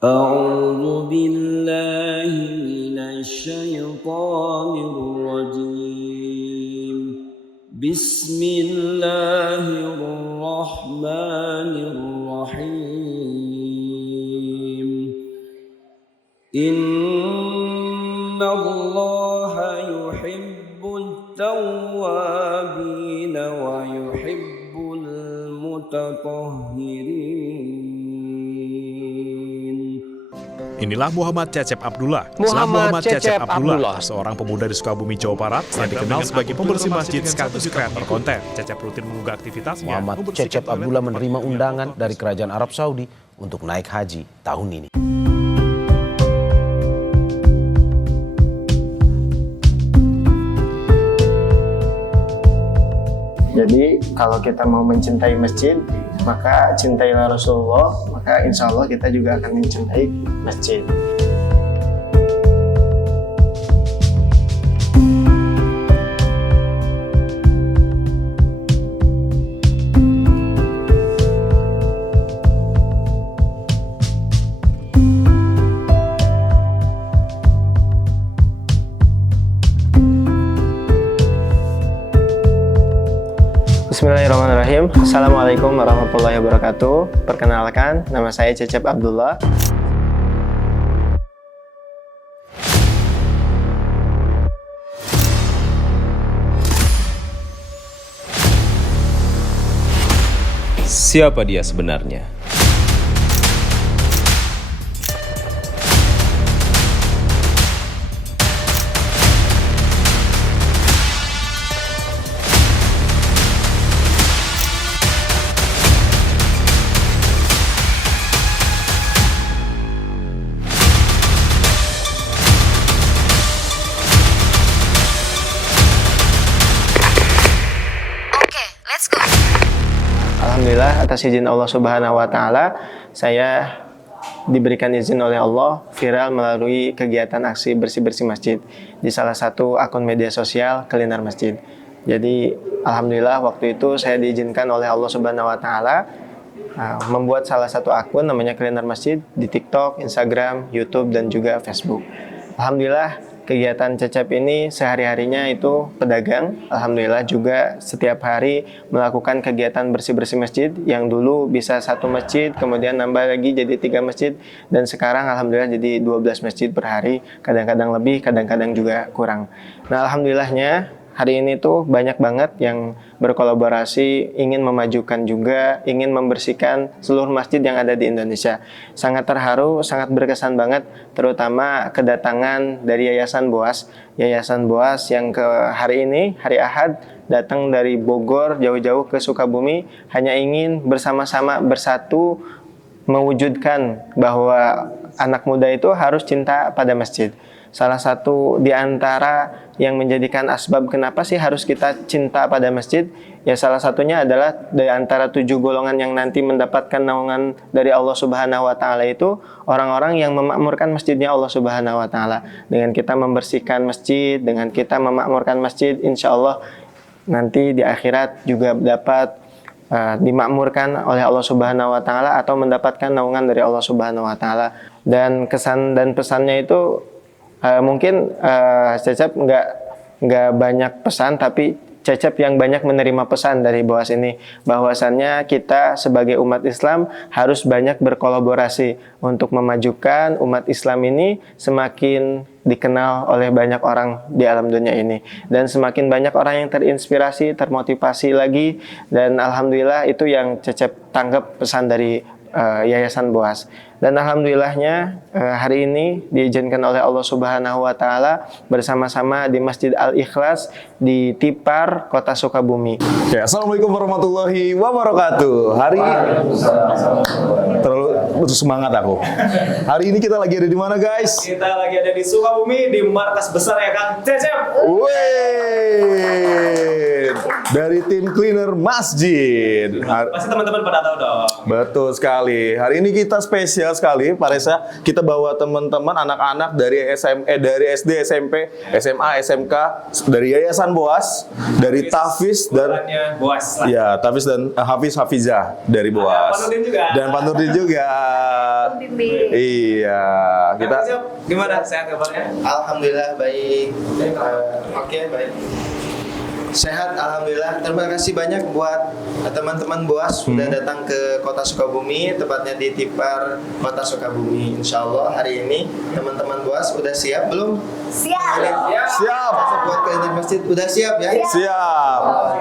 أعوذ بالله من الشيطان الرجيم. بسم الله الرحمن الرحيم. إن الله يحب التوابين ويحب المتطهرين. Inilah Muhammad Cecep Abdullah. Muhammad Cecep Abdullah, seorang pemuda di Sukabumi, Jawa Barat, yang dikenal sebagai pembersih masjid sekaligus kreator konten. Cecep rutin mengunggah aktivitasnya. Muhammad Cecep Abdullah menerima undangan dari Kerajaan Arab Saudi untuk naik haji tahun ini. Jadi kalau kita mau mencintai masjid, maka cintailah Rasulullah, maka insya Allah kita juga akan mencintai masjid. Bismillahirrahmanirrahim. Assalamualaikum warahmatullahi wabarakatuh. Perkenalkan, nama saya Cecep Abdullah. Siapa dia sebenarnya? Alhamdulillah atas izin Allah Subhanahu wa taala, saya diberikan izin oleh Allah viral melalui kegiatan aksi bersih-bersih masjid di salah satu akun media sosial Kuliner Masjid. Jadi alhamdulillah waktu itu saya diizinkan oleh Allah Subhanahu wa taala membuat salah satu akun namanya Kuliner Masjid di TikTok, Instagram, YouTube dan juga Facebook. Alhamdulillah kegiatan Cecep ini sehari-harinya itu pedagang. Alhamdulillah juga setiap hari melakukan kegiatan bersih-bersih masjid yang dulu bisa satu masjid, kemudian nambah lagi jadi 3 masjid, dan sekarang alhamdulillah jadi 12 masjid per hari, kadang-kadang lebih, kadang-kadang juga kurang. Nah alhamdulillahnya hari ini tuh banyak banget yang berkolaborasi, ingin memajukan juga, ingin membersihkan seluruh masjid yang ada di Indonesia. Sangat terharu, sangat berkesan banget, terutama kedatangan dari Yayasan Boas. Yayasan Boas yang ke hari ini, hari Ahad, datang dari Bogor jauh-jauh ke Sukabumi, hanya ingin bersama-sama bersatu mewujudkan bahwa anak muda itu harus cinta pada masjid. Salah satu di antara yang menjadikan asbab kenapa sih harus kita cinta pada masjid, ya salah satunya adalah dari antara 7 golongan yang nanti mendapatkan naungan dari Allah Subhanahu wa taala itu orang-orang yang memakmurkan masjidnya Allah Subhanahu wa taala. Dengan kita membersihkan masjid, dengan kita memakmurkan masjid, insya Allah nanti di akhirat juga dapat dimakmurkan oleh Allah Subhanahu wa taala atau mendapatkan naungan dari Allah Subhanahu wa taala. Dan kesan dan pesannya itu mungkin Cecep nggak banyak pesan, tapi Cecep yang banyak menerima pesan dari Boas ini, bahwasannya kita sebagai umat Islam harus banyak berkolaborasi untuk memajukan umat Islam ini semakin dikenal oleh banyak orang di alam dunia ini, dan semakin banyak orang yang terinspirasi, termotivasi lagi, dan alhamdulillah itu yang Cecep tangkap pesan dari Yayasan Boas. Dan alhamdulillahnya hari ini diizinkan oleh Allah Subhanahu wa taala bersama-sama di Masjid Al-Ikhlas di Tipar, Kota Sukabumi. Ya, Assalamualaikum warahmatullahi wabarakatuh. Terlalu semangat aku. Hari ini kita lagi ada di mana, guys? Kita lagi ada di Sukabumi, di markas besar ya Kang Cecep. Wih, dari tim Cleaner Masjid. Pasti teman-teman pada tahu dong. Betul sekali. Hari ini kita spesial sekali, Pak Reza. Kita bawa teman-teman anak-anak dari dari SD, SMP, SMA, SMK, dari Yayasan Boas, dari Tafiz dan Boas. ya, Tafiz dan Hafiz Hafizah dari Boas. Pak Nurdin juga. Dan Pak Nurdin juga. Iya, kita Gimana sehat kabarnya? Alhamdulillah baik. Oke, baik. Sehat, alhamdulillah. Terima kasih banyak buat teman-teman Boas sudah datang ke Kota Sukabumi, tepatnya di Tipar Kota Sukabumi. Insya Allah hari ini teman-teman Boas udah siap belum? Siap. siap. Masuk buat ke masjid udah siap ya? Siap.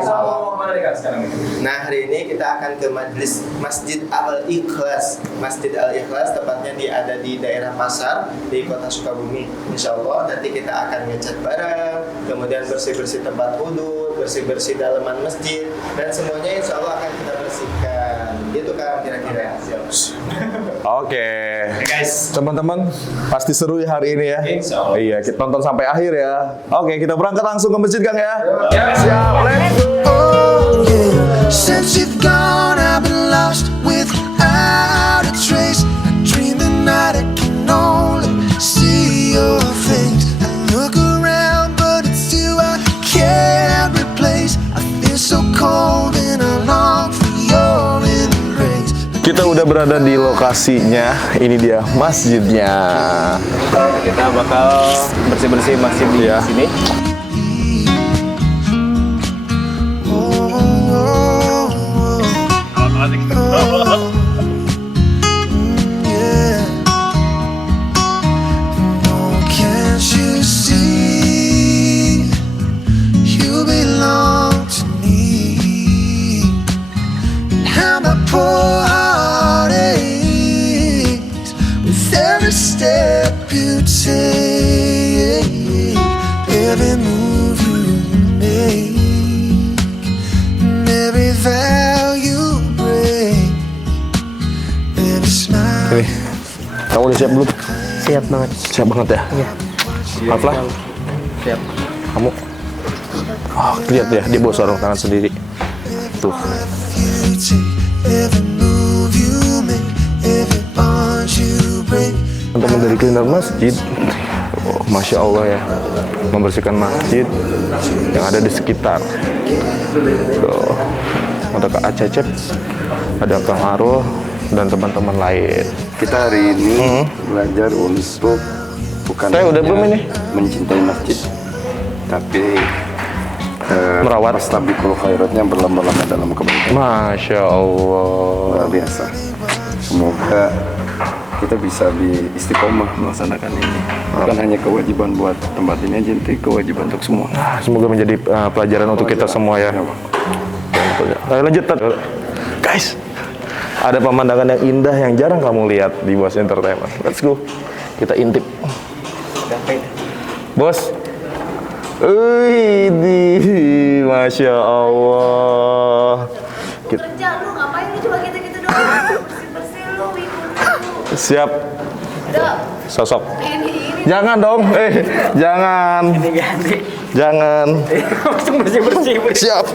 Mau kemana nih Kak sekarang ini? Nah hari ini kita akan ke majlis Masjid Al-Ikhlas. Masjid Al-Ikhlas tepatnya ada di daerah Pasar di Kota Sukabumi. Insya Allah nanti kita akan ngecat bareng, kemudian bersih-bersih tempat wudhu, bersih-bersih dalaman masjid, dan semuanya insya Allah akan kita bersihkan. Gitu kan kira-kira. Siap. Oke. Guys. Teman-teman, pasti seru ya hari ini ya. Insya Allah. Iya, kita tonton sampai akhir ya. Oke, kita berangkat langsung ke masjid Kang ya. Ya. Siap, let's go. Oh, yeah. Since you've gone, I've been lost without a trace. I dream the night I can only see your face. I look around, but it's you I can't replace. I feel so cold and I long for your embrace. Kita udah berada di lokasinya. Ini dia masjidnya. Kita bakal bersih-bersih masjid di sini. Yeah. No, can't you see? You belong to me. And how my poor heart aches with every step you take, every move you make, and every vow you break, every smile. Nih, kamu udah siap belum? Siap banget. Siap banget ya? Iya. Maaf lah. Siap. Kamu? Oh, lihat ya, dia bawa sarung tangan sendiri. Tuh. You take, every move you make, every bond you break. Teman-teman dari cleaner masjid, oh, Masya Allah ya, membersihkan masjid yang ada di sekitar. Tuh. Ada Kak Acecep, ada Kang Arul, dan teman-teman lain. Kita hari ini belajar untuk bukan Saya udah hanya belum ini? mencintai masjid, tapi Merawat. Fastabiqul khairatnya berlomba-lomba dalam kebaikan. Masya Allah. Luar biasa. Semoga kita bisa istiqomah melaksanakan ini. Bukan hanya kewajiban buat tempat ini aja, tapi kewajiban untuk semua. Semoga menjadi pelajaran untuk kita semua ya. Ayo lanjut, Tat. Guys, ada pemandangan yang indah yang jarang kamu lihat di Boas Entertainment. Let's go. Kita intip. Bos. Wih, Masya Allah. Kerja lu ngapain lu cuma gitu-gitu doang? Bersih-bersih lu, ibu. Siap. Udah. Sosok. Ini. Jangan dong, jangan. Ini ganti. Jangan. Langsung bersih-bersih. Siap.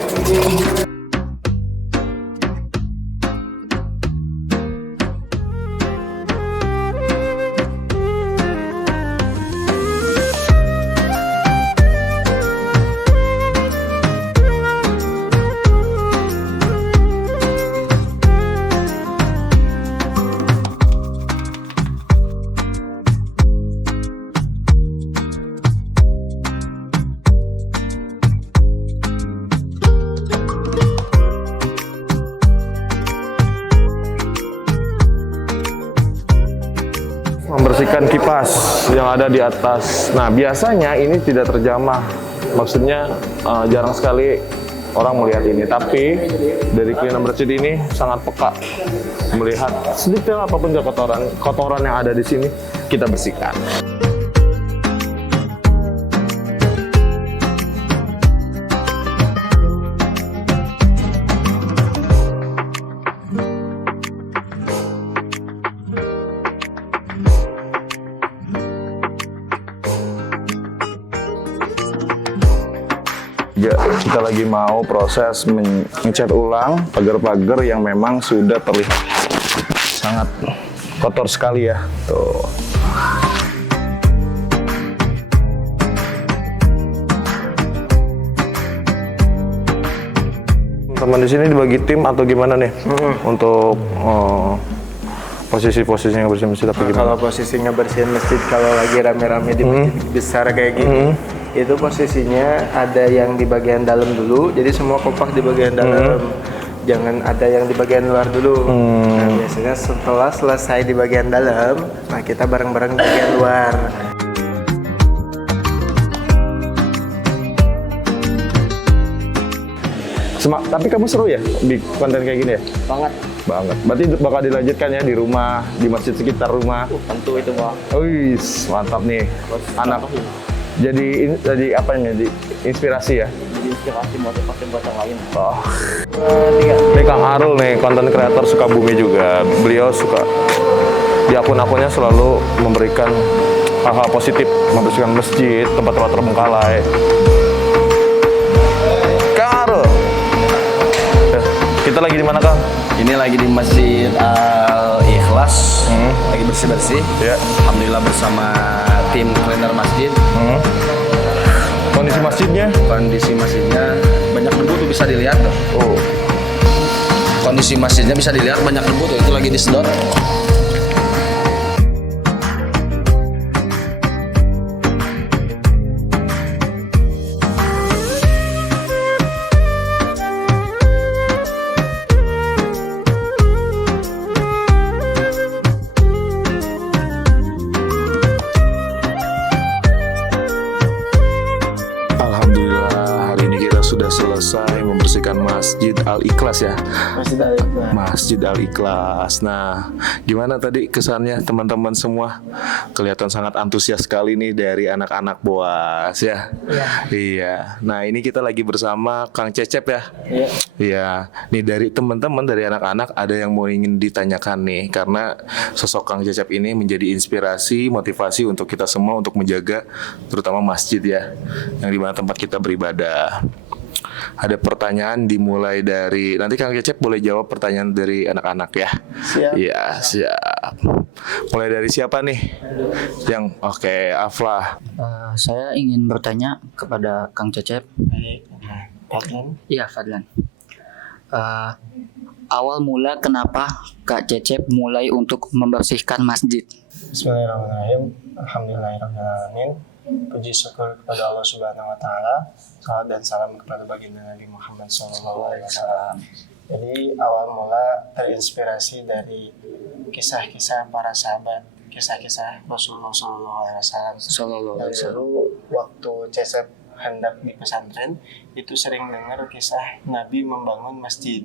Membersihkan kipas yang ada di atas. Nah, biasanya ini tidak terjamah. Maksudnya jarang sekali orang melihat ini. Tapi dari cleaner masjid ini sangat peka melihat sedetail apapun kotoran yang ada di sini kita bersihkan. Ya, kita lagi mau proses mengecat ulang pagar-pagar yang memang sudah terlihat sangat kotor sekali ya. Tuh. Teman di sini dibagi tim atau gimana nih untuk Posisi-posisinya bersih masjid apa gimana? Kalau posisinya bersihin masjid, kalau lagi rame-rame di masjid besar kayak gini, itu posisinya ada yang di bagian dalam dulu, jadi semua kompak di bagian dalam. Jangan ada yang di bagian luar dulu. Nah, biasanya setelah selesai di bagian dalam, nah kita bareng-bareng di bagian luar. Tapi kamu seru ya di konten kayak gini ya? Banget. Berarti bakal dilanjutkan ya di rumah, di masjid sekitar rumah. Tentu itu, Bang. Wih, mantap nih. Anak jadi apa nih? Jadi inspirasi ya? Jadi inspirasi motivasi buat yang lain. Oh. Ini Kang Arul nih, konten kreator Sukabumi juga. Beliau suka di akun-akunnya selalu memberikan hal-hal positif, membersihkan masjid, tempat-tempat terbengkalai. Kang Arul, kita lagi di mana, Kang? Ini lagi di Masjid Al-Ikhlas, lagi bersih-bersih. Ya. Alhamdulillah bersama tim cleaner masjid. Kondisi masjidnya? Kondisi masjidnya banyak debu tuh bisa dilihat tuh. Oh. Kondisi masjidnya bisa dilihat banyak debu tuh, itu lagi disedot. Sudah selesai membersihkan Masjid Al-Ikhlas ya. Masjid Al-Ikhlas. Nah, gimana tadi kesannya teman-teman semua? Kelihatan sangat antusias sekali nih dari anak-anak Boas ya. Iya. Nah, ini kita lagi bersama Kang Cecep ya. Iya. Nih dari teman-teman dari anak-anak ada yang mau ingin ditanyakan nih, karena sosok Kang Cecep ini menjadi inspirasi, motivasi untuk kita semua untuk menjaga terutama masjid ya, yang dimana tempat kita beribadah. Ada pertanyaan dimulai dari, nanti Kang Cecep boleh jawab pertanyaan dari anak-anak ya. Siap. Iya, siap. Mulai dari siapa nih? Oke, Aflah. Saya ingin bertanya kepada Kang Cecep. Fadlan. Iya, Fadlan. Awal mula kenapa Kak Cecep mulai untuk membersihkan masjid? Bismillahirrahmanirrahim. Alhamdulillahirrahmanirrahim. Puji syukur kepada Allah Subhanahu wa taala. Salam dan salam kepada baginda Nabi Muhammad SAW. Jadi awal mula terinspirasi dari kisah-kisah para sahabat, kisah-kisah Rasulullah SAW. Dulu waktu Cecep hendak di pesantren itu sering dengar kisah Nabi membangun masjid.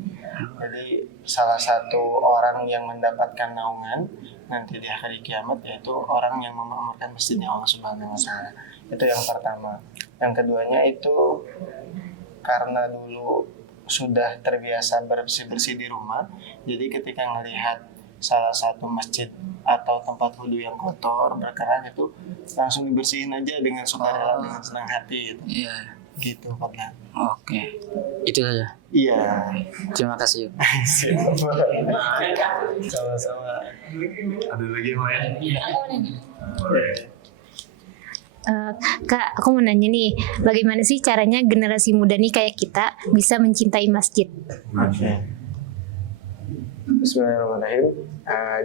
Jadi salah satu orang yang mendapatkan naungan nanti di hari kiamat yaitu orang yang memakmurkan masjidnya Allah Subhanahu wa taala. Itu yang pertama. Yang keduanya itu karena dulu sudah terbiasa bersih-bersih di rumah, jadi ketika melihat salah satu masjid atau tempat wudhu yang kotor, berkeran, itu langsung dibersihin aja dengan sukarela, dengan senang hati gitu. Iya. Gitu, Fadlan. Oke. Itu saja. Iya. Terima kasih. Sama-sama. Ada lagi yang lain? Kak, aku mau nanya nih, bagaimana sih caranya generasi muda nih kayak kita bisa mencintai masjid? Bismillahirrahmanirrahim.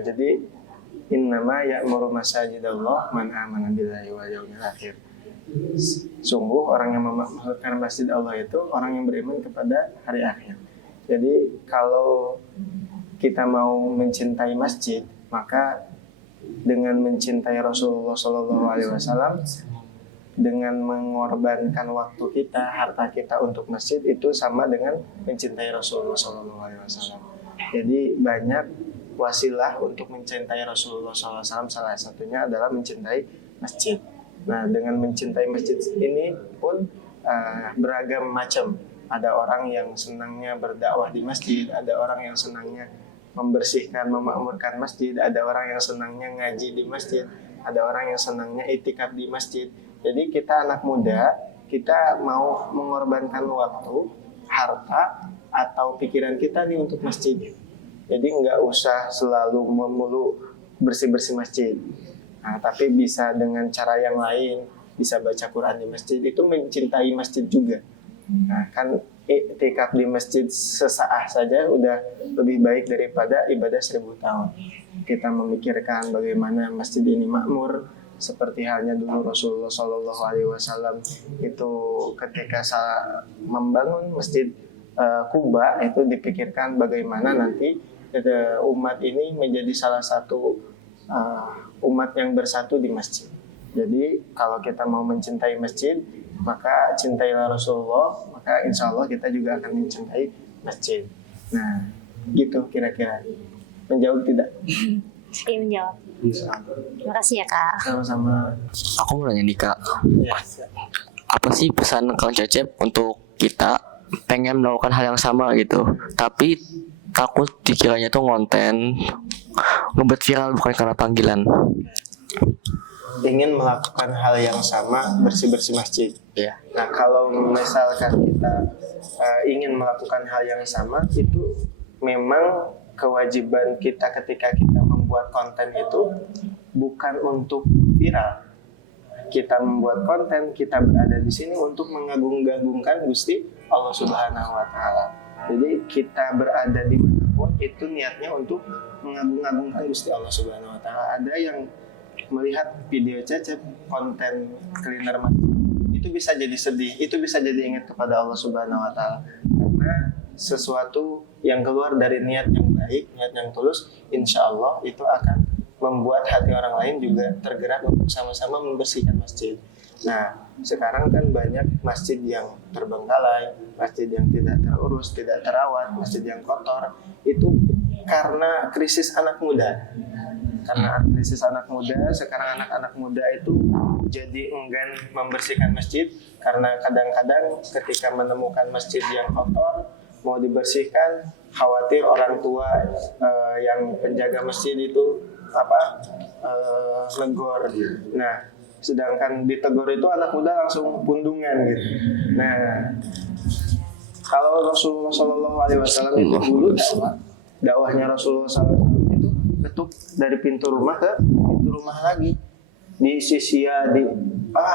Jadi innama ya'muru masajidallah man amana billahi wal yawmil akhir. Sungguh orang yang memakmurkan masjid Allah itu orang yang beriman kepada hari akhir. Jadi kalau kita mau mencintai masjid, maka dengan mencintai Rasulullah SAW, dengan mengorbankan waktu kita, harta kita untuk masjid, itu sama dengan mencintai Rasulullah SAW. Jadi banyak wasilah untuk mencintai Rasulullah SAW, salah satunya adalah mencintai masjid. Nah, dengan mencintai masjid ini pun beragam macam. Ada orang yang senangnya berdakwah di masjid, ada orang yang senangnya membersihkan, memakmurkan masjid, ada orang yang senangnya ngaji di masjid, ada orang yang senangnya itikaf di masjid. Jadi kita anak muda, kita mau mengorbankan waktu, harta, atau pikiran kita nih untuk masjid. Jadi nggak usah selalu melulu bersih-bersih masjid. Nah, tapi bisa dengan cara yang lain, bisa baca Quran di masjid, itu mencintai masjid juga. Nah, kan iktikaf di masjid sesaat saja udah lebih baik daripada ibadah 1000 tahun. kita memikirkan bagaimana masjid ini makmur, seperti halnya dulu Rasulullah Shallallahu Alaihi Wasallam itu ketika membangun masjid Kuba itu dipikirkan bagaimana nanti umat ini menjadi salah satu umat yang bersatu di masjid. Jadi kalau kita mau mencintai masjid, maka cintailah Rasulullah, maka insya Allah kita juga akan mencintai masjid. Nah, gitu kira-kira. Menjawab tidak? Iya, menjawab. Terima kasih ya Kak. Sama-sama. Aku mau nanya nih Kak, apa sih pesan Kang Cecep untuk kita pengen melakukan hal yang sama gitu, tapi takut dikiranya tuh ngonten, ngebuat viral bukan karena panggilan. Ingin melakukan hal yang sama, bersih-bersih masjid. Ya. Nah, kalau misalkan kita ingin melakukan hal yang sama, itu memang kewajiban kita ketika kita membuat konten itu bukan untuk viral. Kita membuat konten, kita berada di sini untuk mengagung-agungkan Gusti Allah Subhanahu wa Ta'ala. Jadi kita berada di manapun itu niatnya untuk mengagung-agungkan Gusti Allah Subhanahu wa Ta'ala. Ada yang melihat video Cecep konten cleaner masjid itu bisa jadi sedih, itu bisa jadi ingat kepada Allah Subhanahu wa Ta'ala, karena sesuatu yang keluar dari niat yang baik, niat yang tulus, insya Allah itu akan membuat hati orang lain juga tergerak untuk sama-sama membersihkan masjid. Nah, sekarang kan banyak masjid yang terbengkalai, masjid yang tidak terurus, tidak terawat, masjid yang kotor, itu karena krisis anak muda. Karena krisis anak muda, sekarang anak-anak muda itu jadi enggan membersihkan masjid, karena kadang-kadang ketika menemukan masjid yang kotor, mau dibersihkan, khawatir orang tua yang penjaga masjid itu negor. Nah, sedangkan ditegur itu anak muda langsung pundungan gitu. Nah, kalau Rasulullah Shallallahu Alaihi Wasallam itu dulu dakwahnya Rasulullah SAW itu ketuk dari pintu rumah ke pintu rumah lagi, di sisia,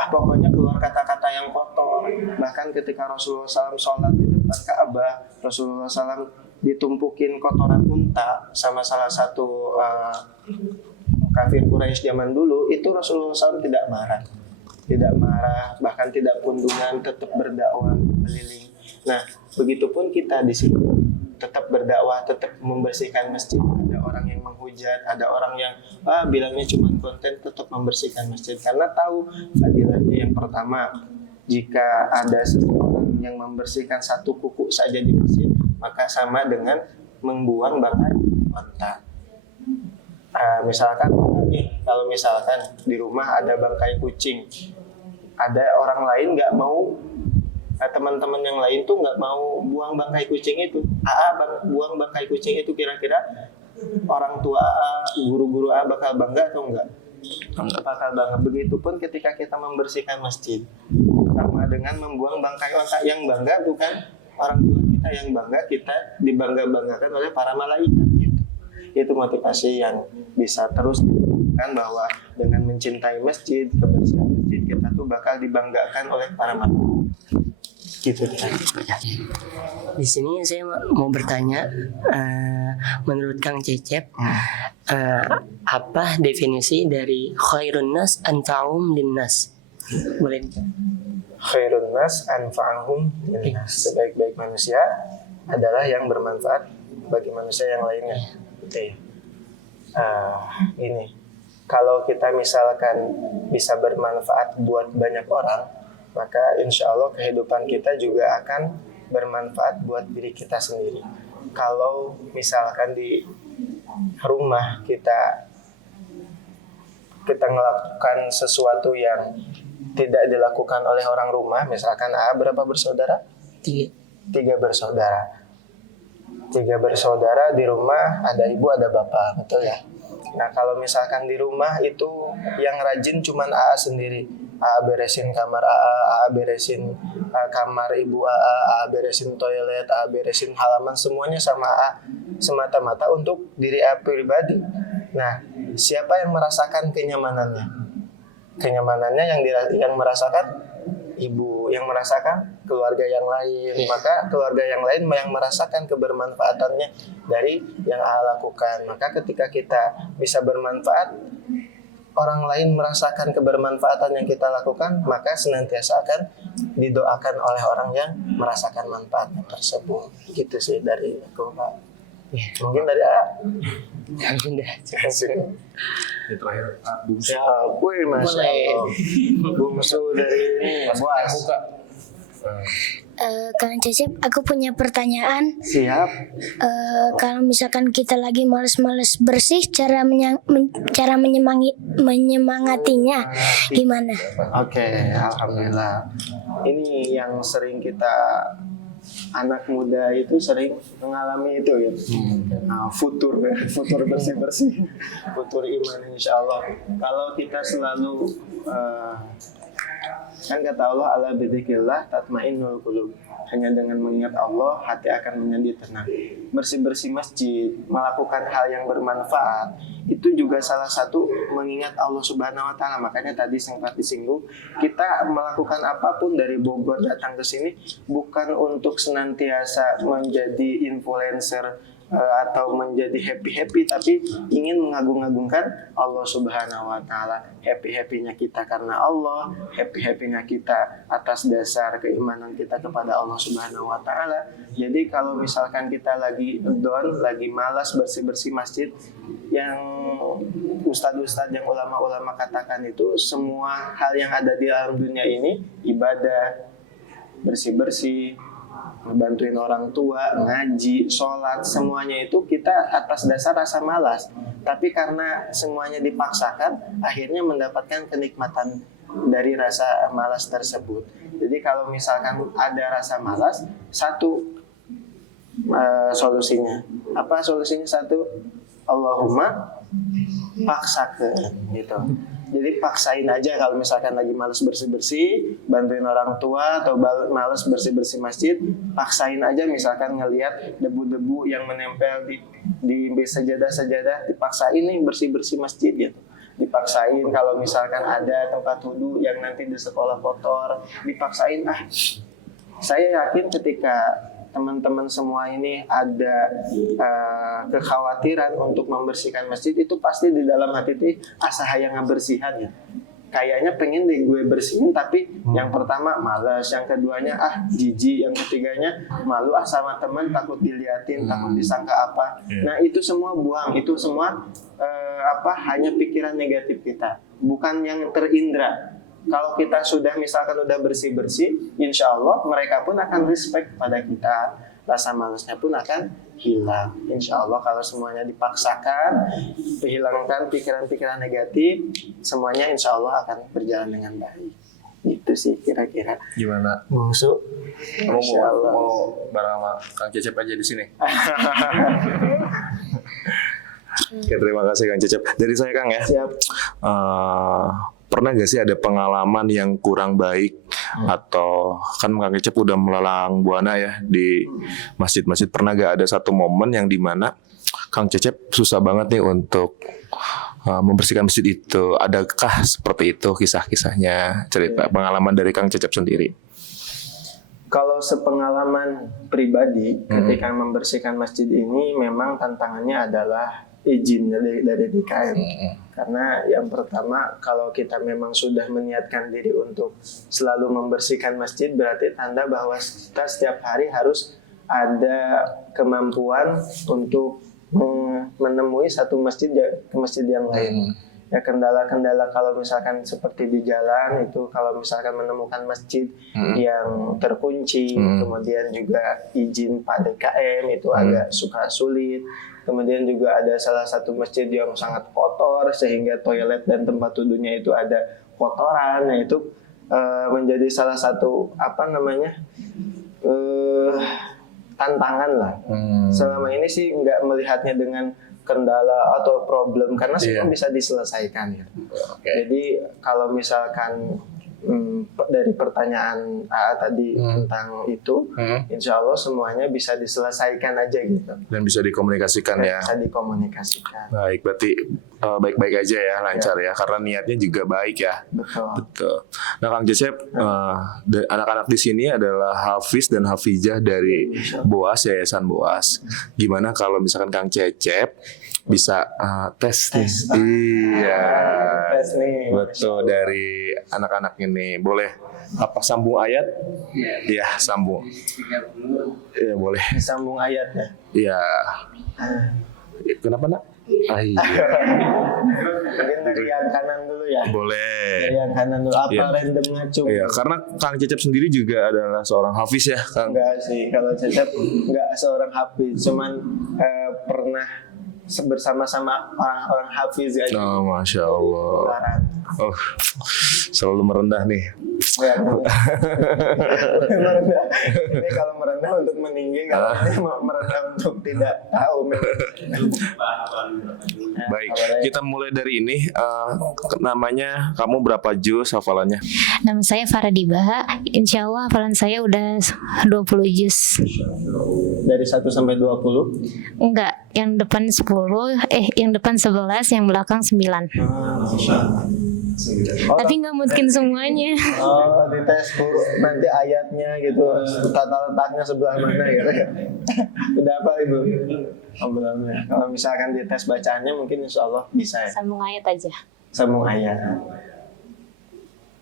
pokoknya keluar kata-kata yang kotor. Bahkan ketika Rasulullah SAW sholat di depan Ka'bah, Rasulullah SAW ditumpukin kotoran unta sama salah satu kafir Quraisy zaman dulu, itu Rasulullah SAW tidak marah, bahkan tidak pundungan, tetap berdakwah keliling. Nah, begitupun kita di sini tetap berdakwah, tetap membersihkan masjid. Ada orang yang menghujat, ada orang yang bilangnya cuma konten, tetap membersihkan masjid karena tahu fadilahnya. Yang pertama, jika ada seseorang yang membersihkan satu kuku saja di masjid, maka sama dengan membuang bangkai unta. Misalkan kalau misalkan di rumah ada bangkai kucing, ada orang lain nggak mau, teman-teman yang lain tuh nggak mau buang bangkai kucing itu, buang bangkai kucing itu, kira-kira orang tua guru-guru bakal bangga atau enggak? Bakal bangga. Begitupun ketika kita membersihkan masjid, sama dengan membuang bangkai unta. Yang bangga bukan orang tua kita, yang bangga kita dibangga-banggakan oleh para malaikat gitu. Itu motivasi yang bisa terus dilakukan, bahwa dengan mencintai masjid, kebersihan masjid, kita tuh bakal dibanggakan oleh para malaikat. Gitu. Di sini saya mau bertanya, menurut Kang Cecep, apa definisi dari khairun nas anfa'uhum linnas? Boleh? Khairun nas anfa'uhum linnas. Sebaik-baik manusia adalah yang bermanfaat bagi manusia yang lainnya. Gitu ya. Ini kalau kita misalkan bisa bermanfaat buat banyak orang, maka insya Allah kehidupan kita juga akan bermanfaat buat diri kita sendiri. Kalau misalkan di rumah kita melakukan sesuatu yang tidak dilakukan oleh orang rumah, misalkan berapa bersaudara? 3 bersaudara. 3 bersaudara di rumah, ada ibu ada bapak, betul ya? Nah, kalau misalkan di rumah itu yang rajin cuman sendiri, beresin kamar beresin kamar ibu beresin toilet, beresin halaman, semuanya sama semata-mata untuk diri pribadi. Nah, siapa yang merasakan kenyamanannya? Kenyamanannya yang merasakan ibu, yang merasakan keluarga yang lain, maka keluarga yang lain yang merasakan kebermanfaatannya dari yang A lakukan. Maka ketika kita bisa bermanfaat, orang lain merasakan kebermanfaatan yang kita lakukan, maka senantiasa akan didoakan oleh orang yang merasakan manfaatnya tersebut. Gitu sih dari aku, Pak. Mungkin dari A. Ini terakhir bungsu. Ya, gue Masya Allah. Bungsu dari ini, Boas. Kang Cecep, aku punya pertanyaan. Siap. Kalau misalkan kita lagi males-males bersih, cara menyemangatinya gimana? Oke, alhamdulillah. Ini yang sering kita anak muda itu sering mengalami itu ya. Nah, futur bersih-bersih, futur iman insya Allah. Kalau kita selalu kan kata Allah, ala bidzikrillah tatmainnul qulub. Hanya dengan mengingat Allah, hati akan menjadi tenang. Bersih-bersih masjid, melakukan hal yang bermanfaat, itu juga salah satu mengingat Allah Subhanahu wa Ta'ala. Makanya tadi sempat disinggung, kita melakukan apapun dari Bogor datang ke sini bukan untuk senantiasa menjadi influencer atau menjadi happy-happy, tapi ingin mengagung-agungkan Allah Subhanahu wa Ta'ala. Happy-happynya kita karena Allah, happy-happynya kita atas dasar keimanan kita kepada Allah Subhanahu wa Ta'ala. Jadi kalau misalkan kita lagi down, lagi malas bersih-bersih masjid, yang ustadz-ustadz, yang ulama-ulama katakan itu, semua hal yang ada di alam dunia ini, ibadah, bersih-bersih, bantuin orang tua, ngaji, sholat, semuanya itu kita atas dasar rasa malas. Tapi karena semuanya dipaksakan, akhirnya mendapatkan kenikmatan dari rasa malas tersebut. Jadi kalau misalkan ada rasa malas, satu solusinya. Apa solusinya? Satu, Allahumma paksakan gitu. Jadi paksain aja kalau misalkan lagi malas bersih-bersih, bantuin orang tua atau malas bersih-bersih masjid, paksain aja misalkan ngelihat debu-debu yang menempel di sajadah-sajadah, dipaksain nih bersih-bersih masjid gitu. Dipaksain kalau misalkan ada tempat wudu yang nanti di sekolah kotor, dipaksain Saya yakin ketika teman-teman semua ini ada kekhawatiran untuk membersihkan masjid, itu pasti di dalam hati itu asa hayang ngebersihan ya. Kayaknya pengen deh gue bersihin, tapi yang pertama malas, yang keduanya jijik, yang ketiganya malu sama teman, takut diliatin, takut disangka apa. Nah itu semua buang, itu semua hanya pikiran negatif kita, bukan yang terindra. Kalau kita sudah misalkan udah bersih-bersih, insya Allah mereka pun akan respect pada kita. Rasa malasnya pun akan hilang. Insya Allah kalau semuanya dipaksakan, menghilangkan pikiran-pikiran negatif, semuanya insya Allah akan berjalan dengan baik. Itu sih kira-kira. Gimana? Bungsu? Kamu mau bareng sama Kang Cecep aja di sini? Oke, terima kasih Kang Cecep. Dari saya Kang ya. Siap. Pernah gak sih ada pengalaman yang kurang baik atau kan Kang Cecep udah melalang buana ya di masjid-masjid, pernah gak ada satu momen yang dimana Kang Cecep susah banget nih untuk membersihkan masjid itu? Adakah seperti itu kisah-kisahnya, cerita pengalaman dari Kang Cecep sendiri? Kalau sepengalaman pribadi ketika membersihkan masjid ini, memang tantangannya adalah izin dari DKM. Karena yang pertama, kalau kita memang sudah meniatkan diri untuk selalu membersihkan masjid, berarti tanda bahwa kita setiap hari harus ada kemampuan untuk menemui satu masjid ke masjid yang lain. Ya, kendala-kendala kalau misalkan seperti di jalan itu, kalau misalkan menemukan masjid yang terkunci, kemudian juga izin Pak DKM itu agak sulit. Kemudian juga ada salah satu masjid yang sangat kotor sehingga toilet dan tempat wudhunya itu ada kotoran. Nah itu menjadi salah satu tantangan lah. Selama ini sih nggak melihatnya dengan kendala atau problem, karena semua bisa diselesaikan ya. Jadi kalau misalkan dari pertanyaan AA tadi tentang itu, insya Allah semuanya bisa diselesaikan aja gitu. Dan bisa dikomunikasikan ya. Bisa dikomunikasikan. Baik, berarti baik-baik aja ya, lancar ya, karena niatnya juga baik ya. Betul. Nah, Kang Cecep, anak-anak di sini adalah hafiz dan hafizah dari Boas, Yayasan Boas. Gimana kalau misalkan Kang Cecep bisa tes nih? Iya. Tes nih. Betul, dari anak-anak ini. Boleh apa sambung ayat? Iya, sambung. Iya, boleh. Sambung ayat ya? Iya. Kenapa, Nak? Iya. Mungkin dari yang kanan dulu ya? Boleh. Dari yang kanan dulu. Apa Iya. random ngacung? Iya, karena Kang Cecep sendiri juga adalah seorang hafiz ya, Kang. Enggak sih, kalau Cecep enggak seorang hafiz, cuman pernah bersama-sama orang-orang hafiz aja. Oh, Masya Allah. Oh, selalu merendah nih. Merendah. Ini kalau merendah untuk meninggi, kalau ini merendah untuk tidak tahu. Baik, kita mulai dari ini. Namanya, kamu berapa juz hafalannya? Nama saya Faradiba. Insya Allah hafalan saya udah 20 juz. Dari 1 sampai 20? Enggak, yang depan 10, yang depan 11, yang belakang 9. Tapi nggak mungkin semuanya. Oh, dites nanti ayatnya gitu, tata letaknya sebelah mana gitu. Udah apa Ibu? Oh, belum ya. Kalau misalkan dites bacaannya mungkin insya Allah bisa ya. Sambung ayat aja. Sambung ayat.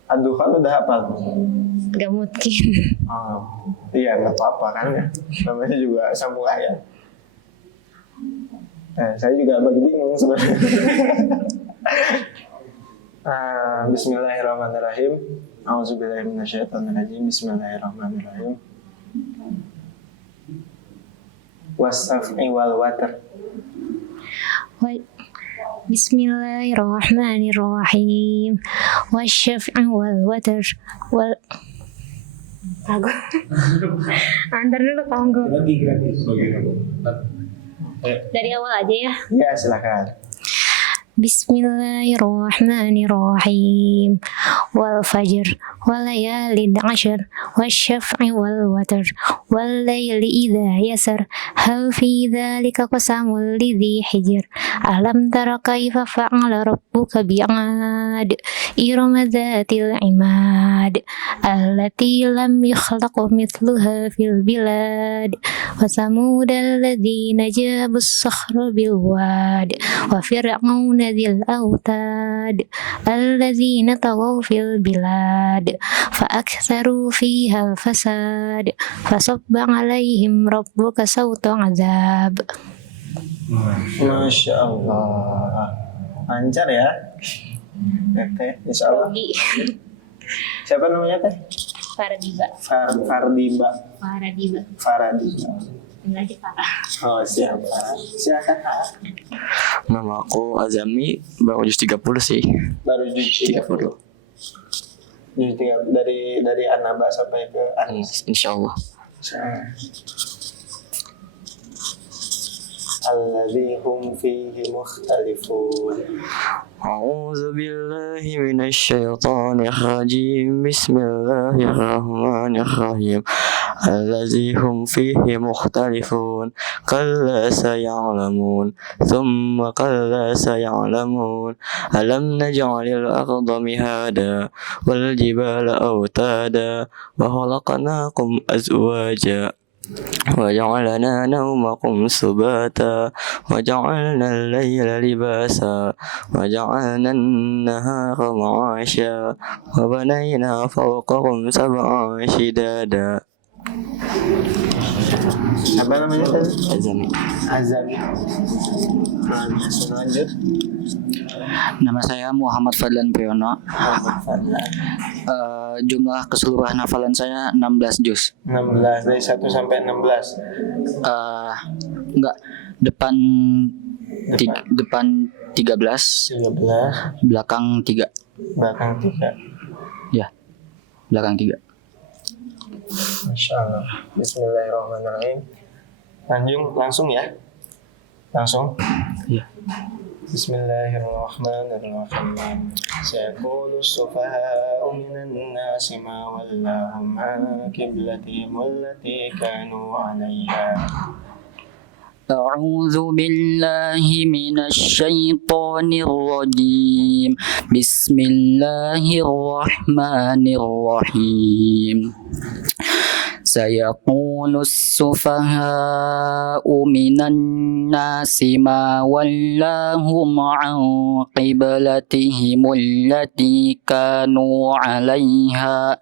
Ad-Dukhan udah hafal? Gak mungkin. Oh, iya nggak apa-apa kan ya. Namanya juga sambung ayat. Saya juga agak bingung sebenarnya. Bismillahirrahmanirrahim. A'udzubillahi minasyaitonirrajim. Bismillahirrahmanirrahim. Was-saf'i wal watr. Bismillahirrahmanirrahim. Wasyaf'i wal watr. Antar dulu kamu. Dari awal aja ya. Ya, silakan. Bismillahirrahmanirrahim. Wal fajr wal layalin 'ashr wasyaf'i wal watr wal layli idza yasar hal fi dzalika qasamul lidzi hijr alam tara kaifa fa'ala rabbuka bi'ad irama dzatil imad allati lam yukhlaq mithluha fil bilad wa samud alladzina jabu as-sakhra bil wad wa fir'auna dzil autad alladzina taghaw fil bilad fa aktsaru fiha al-fasad fasabba 'alaihim rabbuka sawta 'adzab. Masya Allah, lancar ya Teh, insya Allah. Siapa namanya Teh? Faradiba. Fardiba. Faradiba. Ini aja Farah. Oh siap. Silakan Kak. Nama aku Azami, baru juz 30 sih. Baru juz 30. Juz 30 dari An-Naba sampai ke An-Nas. Insyaallah. Alladzi hum fihi mukhtalifun. A'udzu billahi minasy syaithanir rajim. Bismillahirrahmanirrahim. Alladzi hum fihi mukhtalifun. Kalla saya'lamun. Thumma kalla saya'lamun. Alam naj'alil arda mihada wal jibala awtada wa khalaqnakum azwaja وجعلنا نومكم سباتا وجعلنا الليل لباسا وجعلنا النهار معاشا وبنينا فوقكم سبعا شدادا. Apa namanya tadi? Azami. Lanjut. Nama saya Muhammad Fadlan Priyono. Jumlah keseluruhan hafalan saya 16 juz. 16 dari 1 sampai 16. Enggak, depan 13, belakang 3. Belakang 3. Ya. Belakang 3. Masya Allah. Bismillahirrahmanirrahim. Langsung ya. Langsung? Iya. Bismillahirrahmanirrahim. Sayaqulu as-sufaha'u minan nasi ma wallahum an qiblatihim allati kanu 'alayha. أعوذ بالله من الشيطان الرجيم بسم الله الرحمن الرحيم سيقول السفهاء من الناس ما ولاهم عن قبلتهم التي كانوا عليها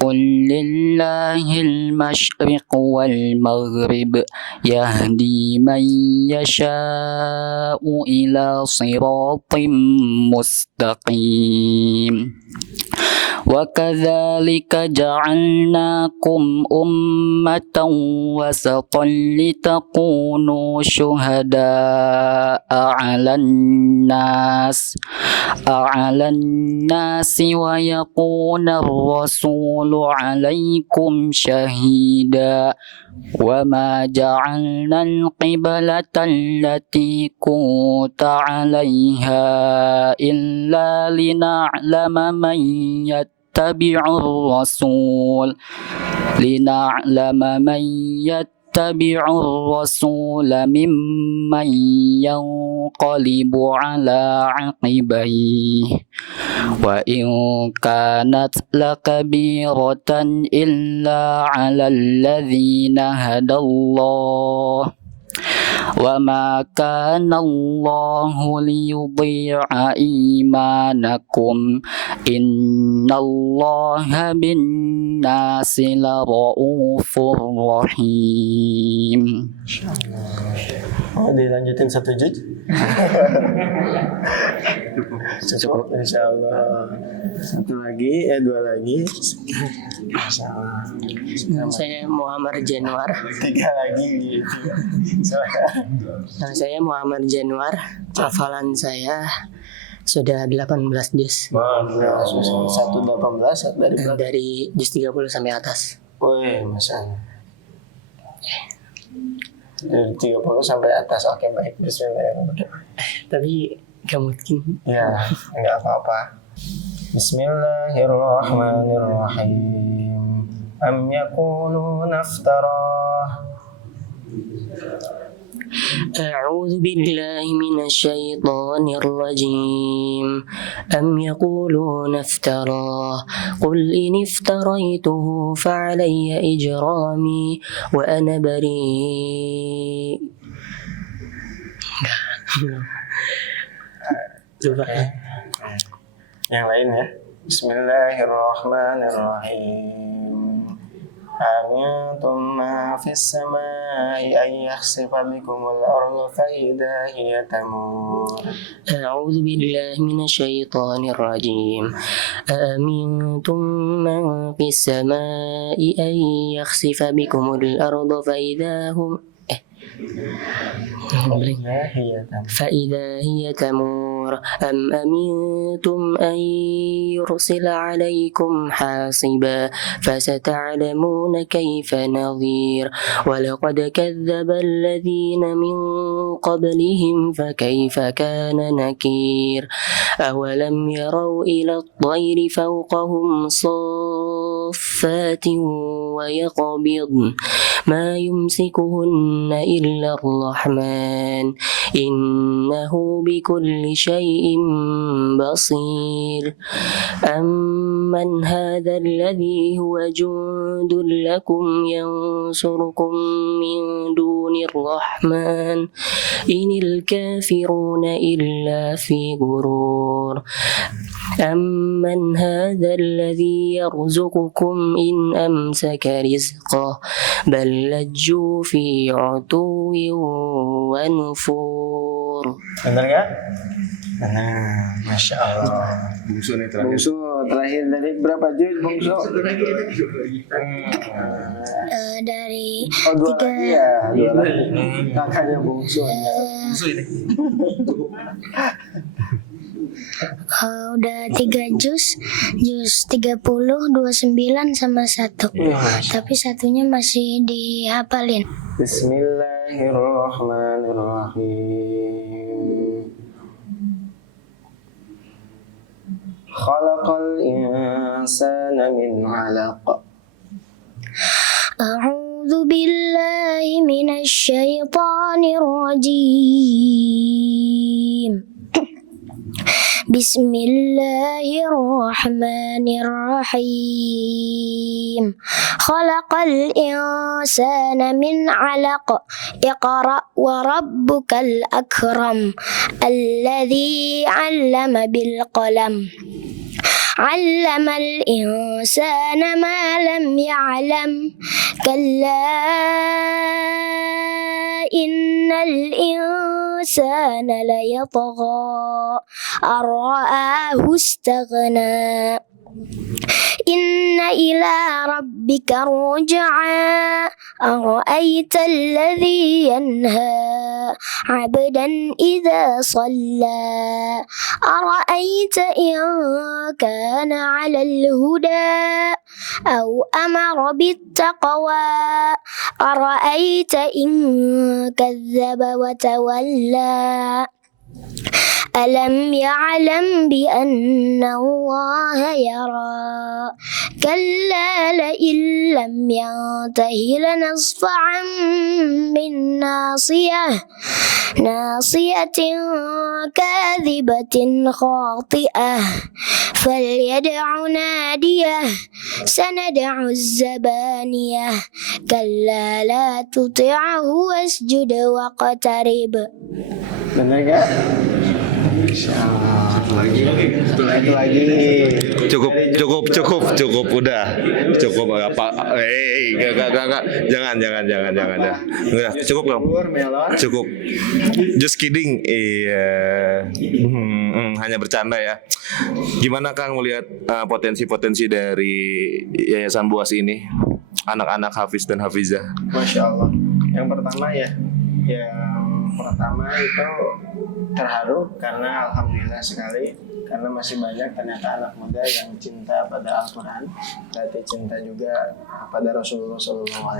قل لله المشرق والمغرب يهدي من يشاء إلى صراط مستقيم وكذلك جعلناكم أمة وسطا لتكونوا شهداء على الناس ويكون الرسول عليكم شهيدا وما جعلنا القبلة التي كنت عليها إلا لنعلم من يتبع الرسول ممن ينقلب على عقبيه وإن كانت لكبيرة إلا على الذين هدى الله وما كان الله ليضيع إيمانكم إن الله بالناس لرؤوف رحيم. Oh, dilanjutin 1 juz? Cukup, insya Allah. 1 lagi, 2 lagi. Insya Allah. Saya Muhammad Januar. 3 lagi. Saya Muhammad Januar. Hafalan saya sudah 18 juz. 118 dari juz 30 sampai atas. Wih, Masya Allah. Dari 30 sampai atas. Oke, baik. Bismillahirrahmanirrahim. Tapi gak mungkin. Ya, enggak apa-apa. Bismillahirrahmanirrahim. Am yakuluna iftarah. أعوذ بالله من الشيطان الرجيم أم يقولون افتراه قل إن افتريته فعلي إجرامي وأنا بريء. Yang lain ya. Bismillahirrahmanirrahim. أَمِنْتُمْ مَا فِي السَّمَاءِ أَنْ يَخْسِفَ بِكُمُ الْأَرْضَ فَإِذَا هِيَ تَمُورُ. أعوذ بالله من الشيطان الرجيم أأمنتم من في السماء أن يخسف بكم الأرض فإذا هي تمور أم أمنتم أن يرسل عليكم حاصبا فستعلمون كيف نظير ولقد كذب الذين من قبلهم فكيف كان نكير أولم يروا إلى الطير فوقهم صافات ويقبض ما يمسكهن إلا الرحمن إنه بكل شيء بصير أمن هذا الذي هو جند لكم ينصركم من دون الرحمن إن الكافرون إلا في غرور أمن هذا الذي يرزقكم إن أمسك رزقه بل لجوا في عتو ونفور. Benar ya? Nah, Masya Allah. Bungsu nih terakhir. Bungsu terakhir dari berapa juz Bungsu? Dari 2 lagi ya. 2 lagi. Kakaknya Bungsu. Bungsu ini. Udah 3 juz 30, 29 sama 1. Tapi satunya masih dihafalin. Bismillahirrahmanirrahim. Khalaqal insana min 'alaq. A'udzu billahi minasy syaithanir rajim. Bismillahirrahmanirrahim. Khalaqal insana min 'alaq. Iqra wa rabbukal akram. Alladzi 'allama bil qalam. 'Allamal insana ma lam ya'lam. Kalla innal insana layatgha ar-ra'ahu istaghna. Inna ila rabbika ruj'a. Ara'aita alladhi yanha 'abdan idza shalla. Ara'aita in kana 'alal huda aw amara bittaqwa. Ara'aita in kadzdzaba wa tawalla. Alam ya'lam bi anna Allah yara. Kalla la illam yantahi lanasfa'an bin nasiyah. Nasiyatin kadhibatin khati'ah. Falyad'u nadiyah. Sanad'u az-zabaniyah. Kalla la tuti'ahu wasjud waqtarib. Bener gak? Satu lagi. Cukup udah. Cukup apa? Enggak. Jangan. Udah, cukup Kang. Cukup. Just kidding. Iya. Hanya bercanda ya. Gimana Kang melihat potensi-potensi dari Yayasan Boas ini? Anak-anak hafiz dan hafizah. Masya Allah. Yang pertama itu terharu karena alhamdulillah sekali, karena masih banyak ternyata anak muda yang cinta pada Al-Quran, berarti cinta juga pada Rasulullah SAW.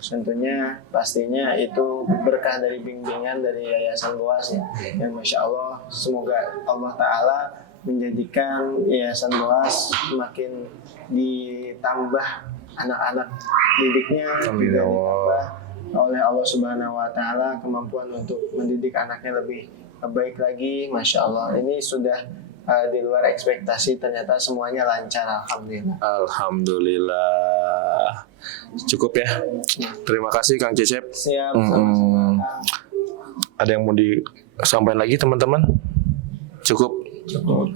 Tentunya pastinya itu berkah dari bimbingan dari Yayasan Boas ya. Yang Masya Allah, semoga Allah Ta'ala menjadikan Yayasan Boas makin ditambah anak-anak didiknya, juga ditambah oleh Allah Subhanahu wa Ta'ala kemampuan untuk mendidik anaknya lebih baik lagi. Masya Allah, ini sudah di luar ekspektasi, ternyata semuanya lancar. Alhamdulillah. Cukup ya. Terima kasih Kang Cecep. Siap. Ada yang mau disampaikan lagi teman-teman? Cukup.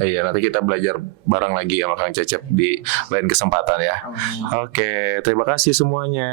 Iya, nanti kita belajar bareng lagi sama Kang Cecep di lain kesempatan ya. Oke, terima kasih semuanya.